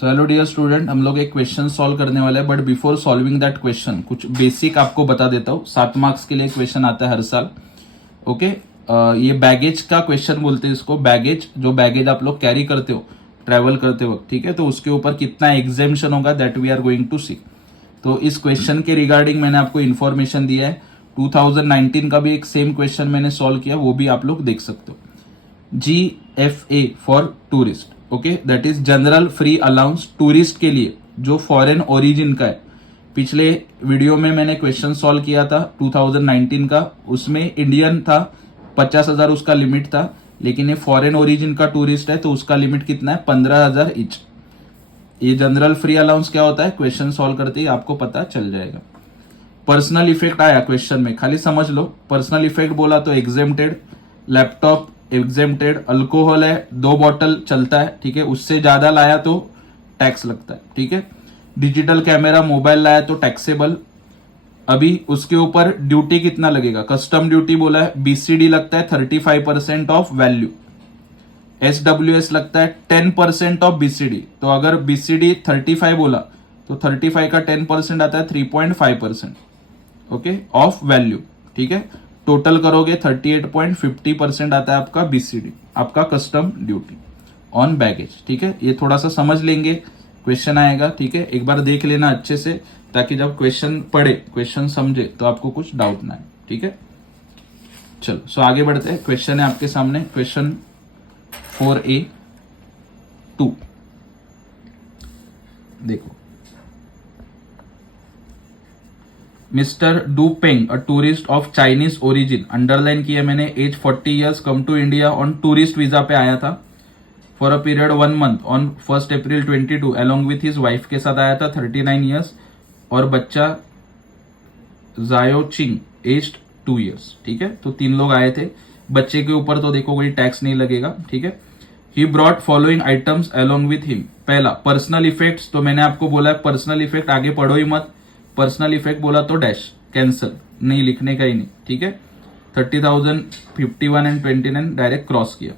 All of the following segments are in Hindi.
सो हेलो डियर स्टूडेंट, हम लोग एक क्वेश्चन सॉल्व करने वाले हैं, but before solving that question कुछ बेसिक आपको बता देता हूँ। 7 मार्क्स के लिए क्वेश्चन आता है हर साल। ओके, ये बैगेज का क्वेश्चन बोलते हैं इसको। बैगेज, जो बैगेज आप लोग कैरी करते हो ट्रैवल करते वक्त, ठीक है, तो उसके ऊपर कितना एग्जेम्पशन होगा that we are going to see. तो इस क्वेश्चन के रिगार्डिंग मैंने आपको इन्फॉर्मेशन दिया है। 2019 का भी एक सेम क्वेश्चन मैंने सॉल्व किया, वो भी आप लोग देख सकते हो। GFA for tourist, okay, that is general free allowance tourist के लिए जो फॉरेन ओरिजिन का है। पिछले वीडियो में मैंने क्वेश्चन सॉल्व किया था 2019 का, उसमें इंडियन था, 50,000 उसका लिमिट था, लेकिन ये फॉरेन ओरिजिन का टूरिस्ट है तो उसका लिमिट कितना है, 15,000 ईच। ये जनरल फ्री अलाउंस क्या होता है, क्वेश्चन सॉल्व करते ही आपको पता चल जाएगा। पर्सनल इफेक्ट आया क्वेश्चन में, खाली समझ लो। पर्सनल इफेक्ट बोला तो एग्जेम्प्टेड, लैपटॉप एग्जेम्प्टेड, अल्कोहल है 2 बॉटल चलता है, ठीक है, उससे ज्यादा लाया तो टैक्स लगता है, ठीक है। डिजिटल कैमरा मोबाइल लाया तो टैक्सेबल। अभी उसके ऊपर ड्यूटी कितना लगेगा, कस्टम ड्यूटी बोला है, BCD लगता है 35% ऑफ वैल्यू, SWS लगता है 10% ऑफ BCD। तो अगर BCD 35 बोला तो 35 का 10% आता है 3.5%, ओके, ऑफ वैल्यू, ठीक है। टोटल करोगे 38.50% आता है आपका BCD, आपका कस्टम ड्यूटी ऑन बैगेज, ठीक है। ये थोड़ा सा समझ लेंगे, क्वेश्चन आएगा, ठीक है, एक बार देख लेना अच्छे से, ताकि जब क्वेश्चन पढ़े, क्वेश्चन समझे तो आपको कुछ डाउट ना आए, ठीक है। चलो, सो आगे बढ़ते हैं। क्वेश्चन है आपके सामने, क्वेश्चन 4A2 देखो। Mister Du Peng, a tourist of Chinese origin, underline किया मैंने, age 40 years, come to India on tourist visa पे आया था for a period 1 month on 1 April 22 along with his wife के साथ आया था, 39 ईयर्स, और बच्चा जायो चिंग एज 2 ईयर्स, ठीक है। तो 3 लोग आए थे। बच्चे के ऊपर तो देखो कोई टैक्स नहीं लगेगा, ठीक है। He brought following items along with him. पहला पर्सनल इफेक्ट्स, तो मैंने आपको बोला है पर्सनल इफेक्ट आगे पढ़ो ही मत, पर्सनल इफेक्ट बोला तो डैश कैंसल, नहीं लिखने का ही नहीं, ठीक है। 30,000, 51 एंड 29 डायरेक्ट क्रॉस किया।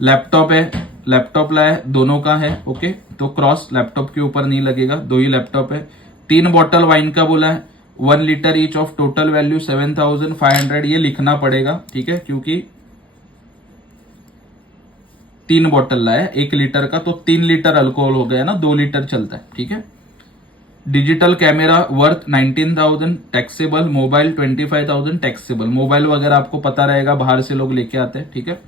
लैपटॉप है, लैपटॉप लाया, दोनों का है, ओके, तो क्रॉस लैपटॉप के ऊपर नहीं लगेगा, 2 ही लैपटॉप है। 3 बॉटल वाइन का बोला है, 1 litre each of total value 7,500, ये लिखना पड़ेगा, ठीक है, क्योंकि 3 बॉटल लाया 1 लीटर का, तो 3 लीटर अल्कोहल हो गया ना, 2 लीटर चलता है, ठीक है। Digital camera worth 19,000 taxable, mobile 25,000 taxable. Mobile वगैरह आपको पता रहेगा, बाहर से लोग लेके आते हैं, ठीक है।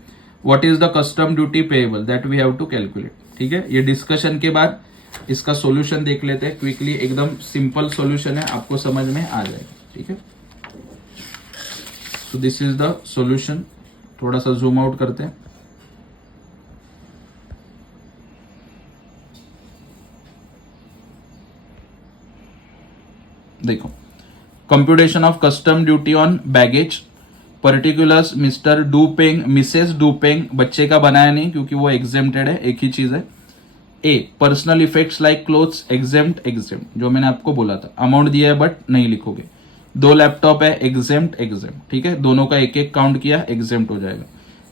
What is the custom duty payable that we have to calculate, ठीक है। ये डिस्कशन के बाद इसका सॉल्यूशन देख लेते हैं क्विकली, एकदम सिंपल सॉल्यूशन है, आपको समझ में आ जाएगा, ठीक है। So this is the solution. थोड़ा सा जूम आउट करते हैं। देखो, computation of custom duty on baggage, particulars Mr Dupeng, Mrs Dupeng, बच्चे का बनाया नहीं क्योंकि वो एग्जेम्प्टेड है, एक ही चीज है। ए personal effects like clothes, exempt exempt, जो मैंने आपको बोला था, अमाउंट दिया है बट नहीं लिखोगे। 2 लैपटॉप है, एग्जेम्प्ट एग्जेम्प्ट, ठीक है, दोनों का एक एक काउंट किया, एग्जेम्प्ट हो जाएगा।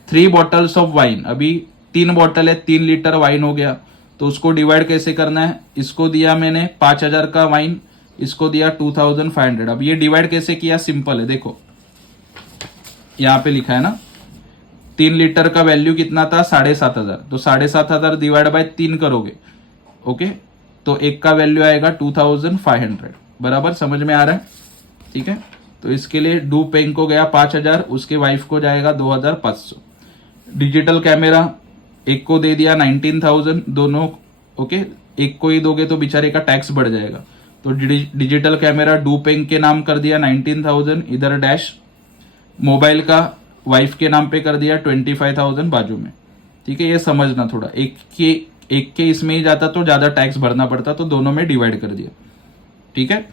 3 बॉटल्स ऑफ वाइन, अभी 3 बॉटल है, 3 लीटर वाइन हो गया, तो उसको डिवाइड कैसे करना है, इसको दिया मैंने 5,000 का वाइन, इसको दिया 2,500। अब ये डिवाइड कैसे किया, सिंपल है, देखो यहां पे लिखा है ना, 3 लीटर का वैल्यू कितना था, 7,500, तो 7,500 डिवाइड बाय 3 करोगे, ओके, तो एक का वैल्यू आएगा 2,500, बराबर, समझ में आ रहा है, ठीक है। तो इसके लिए डू पेंग को गया 5,000, उसके वाइफ को जाएगा 2,500। डिजिटल कैमरा एक को दे दिया 19,000, दोनों, ओके, एक को ही दोगे तो बेचारे का टैक्स बढ़ जाएगा, तो डिजिटल कैमरा डू पेंग के नाम कर दिया 19,000, इधर डैश, मोबाइल का वाइफ के नाम पे कर दिया 25,000 बाजू में, ठीक है। ये समझना थोड़ा, एक के इसमें ही जाता तो ज्यादा टैक्स भरना पड़ता, तो दोनों में डिवाइड कर दिया, ठीक है।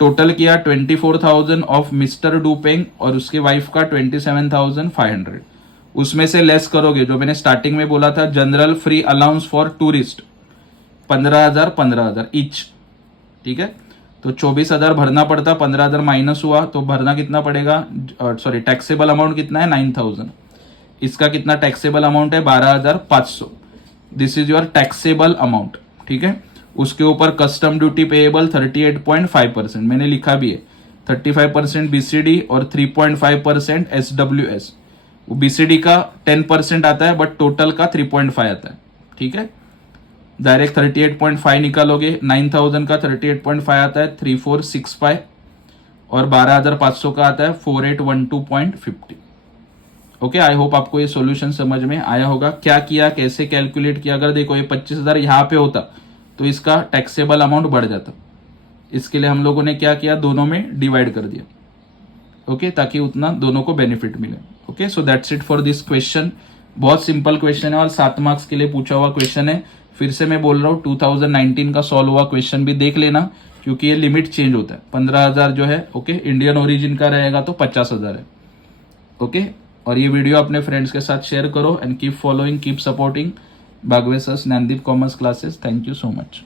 टोटल किया 24,000 ऑफ मिस्टर डूपेंग और उसके वाइफ का 27,500, उसमें से लेस करोगे, जो मैंने स्टार्टिंग में बोला था, general free allowance for tourist 15,000 each, ठीक है। तो 24,000 भरना पड़ता, 15,000 माइनस हुआ तो भरना कितना पड़ेगा, सॉरी टैक्सेबल अमाउंट कितना है 9,000, इसका कितना टैक्सेबल अमाउंट है 12,500, this is your taxable amount, ठीक है। उसके ऊपर कस्टम ड्यूटी पेएबल 38.5%, मैंने लिखा भी है 35% बीसीडी और 3.5% एसडब्ल्यूएस। वो बीसीडी का 10% आता है बट टोटल का 3.5 आता है, ठीक है। डायरेक्ट 38.5 निकालोगे, 9000 का 38.5 आता है 3465 और 12500 का आता है 4812.50। ओके, आई होप आपको ये सॉल्यूशन समझ में आया होगा। क्या किया, कैसे कैलकुलेट किया, अगर देखो ये 25,000 यहाँ पे होता तो इसका टैक्सेबल अमाउंट बढ़ जाता। इसके लिए हम लोगों ने क्या किया, दोनों में डिवाइड कर दिया, ओके, ताकि उतना दोनों को बेनिफिट मिले। Okay, so that's it for this question. बहुत सिंपल क्वेश्चन है और 7 मार्क्स के लिए पूछा हुआ क्वेश्चन है। फिर से मैं बोल रहा हूँ 2019 का सॉल्व हुआ क्वेश्चन भी देख लेना, क्योंकि ये लिमिट चेंज होता है। 15,000 जो है, ओके, इंडियन ओरिजिन का रहेगा तो 50,000 है। ओके, और ये वीडियो अपने फ्रेंड्स के साथ शेयर करो and keep following, keep supporting Bagwe sir Gyandeep commerce classes. Thank you so much.